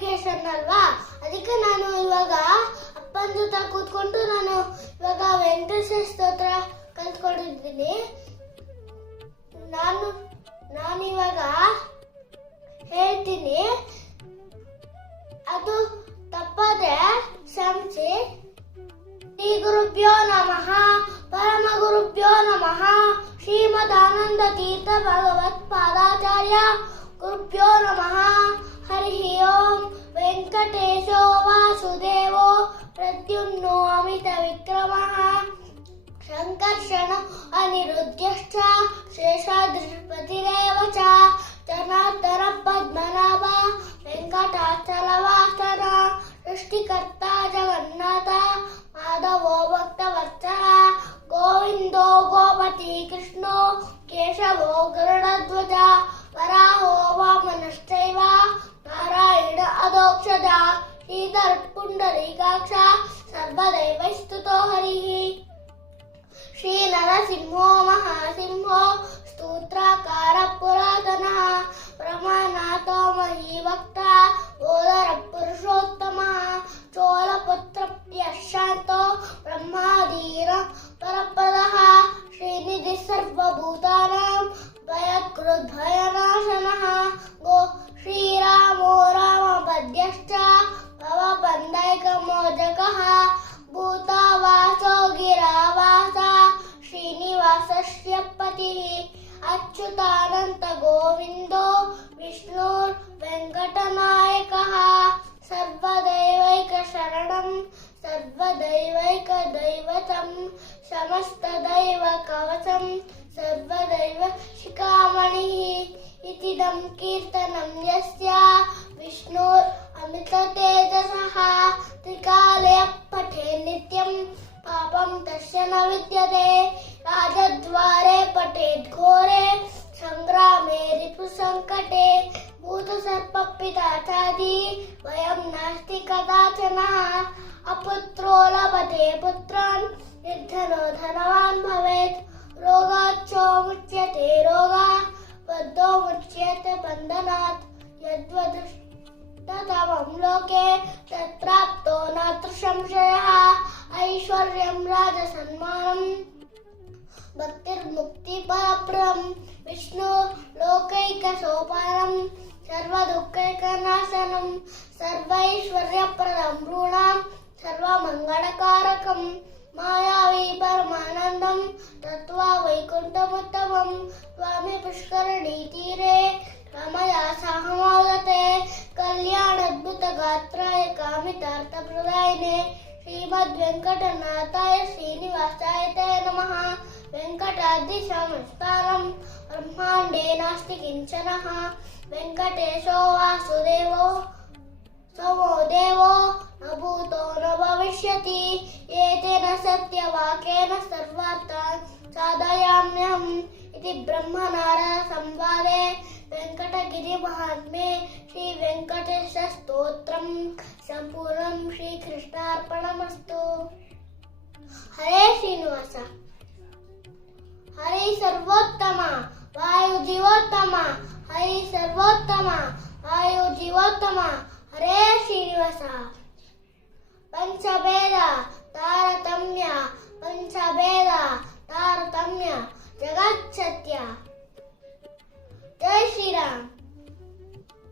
Vacation ಅಲ್ವಾ, ಅದಕ್ಕೆ ನಾನು ಇವಾಗ ಅಪ್ಪನ ಜೊತೆ ಕೂತ್ಕೊಂಡು ನಾನು ಇವಾಗ ವೆಂಕಟೇಶ್ವರ ಸ್ತೋತ್ರ ಕಲ್ತ್ಕೊಂಡಿದ್ದೀನಿ. ನಾನಿವಾಗ ಹೇಳ್ತೀನಿ, ಅದು ತಪ್ಪದೆ ಕ್ಷಮಿಸಿ. ಶ್ರೀ ಗುರುಭ್ಯೋ ನಮಃ, ಪರಮ ಗುರುಭ್ಯೋ ನಮಃ. ಶ್ರೀಮದಾನಂದ ತೀರ್ಥ ಭಗವತ್ಪಾದಾಚಾರ್ಯ ಗುರುಭ್ಯೋ ನಮಃ. ಹರಿ ಓಂ. ವೆಂಕಟೇಶೋ ವಾಸುದೇವೋ ಪ್ರದ್ಯುಮ್ನೋ ಅಮಿತ ವಿಕ್ರಮಃ. ಸಂಕರ್ಷಣ ಅನಿರುದ್ಧಶ್ಚ ಶೇಷಾದ್ರಿಪತಿರೇವ ಚ. ಜನಾರ್ದನ ಪದ್ಮನಾಭ ವೆಂಕಟಾಚಲವಾಸನ. ಸೃಷ್ಟಿಕರ್ತ ಜಗನ್ನಾಥ ಮಾಧವೋ ಭಕ್ತವತ್ಸಲ. ಗೋವಿಂದೋ ಗೋಪತಿ ಕೃಷ್ಣೋ ಕೇಶವೋ ಗರುಡಧ್ವಜ. ವರಾಹೋ ವಾಮನಶ್ಚೈವ ನಾರಾಯಣ ಅಧೋಕ್ಷಜ. ಶ್ರೀಧರ ಪುಂಡರೀಕಾಕ್ಷ ಸರ್ವದೇವೈಸ್ತುತೋ ಹರಿಃ. ಶ್ರೀ ನರಸಿಂಹೋ ಮಹಾಸಿಂಹೋ ಸ್ತೋತ್ರಕಾರ ಪುರಾತನಃ. ಬ್ರಹ್ಮನಾಥೋ ಮಹೀಭಕ್ತ ಓದರ ಪುರುಷೋತ್ತಮ. ಚೋಳಪುತ್ರ ಶಾಂತೋ ಬ್ರಹ್ಮಾದೀನ ಪರಪದಃ. ಶ್ರೀನಿಧಿ ಸರ್ವಭೂತಾನಾಂ ಭಯಕೃದ್ಭಯನಾಶನಃ. ಶ್ರೀರಾಮೋ ರಾಮಪದ್ಯಶ್ಚ ಭವಬಂಧೈಕಮೋಚಕಃ. ಭೂತಾವಾಸೋ ಗಿರಾವಾಸ ಶ್ರೀನಿವಾಸಸ್ಯ ಪತಿಃ. ಅಚ್ಯುತಾನಂತ ಗೋವಿಂದೋ ವಿಷ್ಣುರ್ ವೆಂಕಟನಾಯಕಃ. ಸರ್ವದೈವೈಕ ಶರಣಂ ಸರ್ವದೈವೈಕ ದೈವತಂ. ಸಮಸ್ತದೈವ ಕವಚಂ ಸರ್ವದೈವ ಶಿಖಾಮಣಿಃ. ಇತಿದಂ ಕೀರ್ತನಂ ಯಸ್ಯ ವಿಷ್ಣುರ್ ಅಮಿತ ತೇಜಸಃ. ತ್ರಿಕಾಲೇ ಪಠೇ ನಿತ್ಯಂ ಪಾಪಂ ತಸ್ಯ ನ ವಿದ್ಯತೆ. ರಾಜದ್ವಾರೆ ಪಠೇದ್ ಘೋರೆ ಸಂಗ್ರಾಮೇ ರಿಪು ಸಂಕಟೆ. ಭೂತ ಸರ್ಪ ಪಿತಾಚಾದಿ ಭಯಂ ನಾಸ್ತಿ ಕದಾಚನಃ. ಅಪುತ್ರೋ ಲಭತೆ ಪುತ್ರಾನ್ ನಿರ್ಧನೋ ಧನವಾನ್ ಭವೇತ್. ರೋಗಾಚ್ಚೋ ಮುಚ್ಯತೆ ರೋಗಾ ಬದ್ಧೋ ಮುಚ್ಯತೆ ಬಂಧನಾತ್. ಯದ್ವದೃಷ್ಟತಮಂ ಲೋಕೆ ತತ್ರಾಪ್ತೋ ನಾತ್ರ ಸಂಶಯಃ. ಐಶ್ವರ್ಯಂ ರಾಜಸನ್ಮಾನಂ ಭಕ್ತಿರ್ಮುಕ್ತಿ ಪರಪ್ರದಂ. ವಿಷ್ಣು ಲೋಕೈಕ ಸೋಪಾನಂ ಸರ್ವದುಃಖೈಕನಾಶನಂ. ಸರ್ವೈಶ್ವರ್ಯಪ್ರದಂ ಭ್ರೂಣಾಂ ಸರ್ವಮಂಗಳಕಾರಕಂ. ಮಾಯಾವಿ ಪರಮಾನಂದಂ ತತ್ವಾ ವೈಕುಂಠಮುತ್ತಮಂ. ಸ್ವಾಮಿ ಪುಷ್ಕರಣಿ ತೀರೆ ರಮಯಾ ಸಹಮೋದತೆ. ಕಲ್ಯಾಣಾದ್ಭುತ ಗಾತ್ರಾಯ ಕಾಮಿತಾರ್ಥಪ್ರದಾಯಿನೇ. ಶ್ರೀಮದ್ ವೆಂಕಟನಾಥಾಯ ಶ್ರೀನಿವಾಸಾಯ ತೇ ನಮಃ. ವೆಂಕಟಾದ್ರಿ ಸಮಸ್ಥಾನಂ ಬ್ರಹ್ಮಾಂಡೇ ನಾಸ್ತಿ ಕಿಂಚನಃ. ವೆಂಕಟೇಶೋ ವಾಸುದೇವೋ ಸಮೋ ದೇವೋ ನ ಭೂತೋ ನ ಭವಿಷ್ಯತಿ. ಏತೇನ ಸತ್ಯವಾಕ್ಯೇನ ಸರ್ವಾರ್ಥಾನ್ ಸಾಧಯಾಮ್ಯಹಂ. ಇತಿ ಬ್ರಹ್ಮನಾರಾಯಣ ಸಂವಾದೆ ವೆಂಕಟಗಿರಿ ಮಹಾತ್ಮೆ ಶ್ರೀ ವೆಂಕಟೇಶ ಸ್ತೋತ್ರಂ ಸಂಪೂರ್ಣಂ. ಶ್ರೀ ಕೃಷ್ಣಾರ್ಪಣಮಸ್ತು. ಹರೇ ಶ್ರೀನಿವಾಸ. ಹರಿ ಸರ್ವೋತ್ತಮ ವಾಯು ಜೀವೋತ್ತಮ. ಹರಿ ಸರ್ವೋತ್ತಮ ವಾಯು ಜೀವೋತ್ತಮ. ಹರೇ ಶ್ರೀನಿವಾಸ. ಪಂಚಭೇದ ತಾರತಮ್ಯ ಪಂಚಭೇದ ತಾರತಮ್ಯ ಜಗತ್ಸತ್ಯ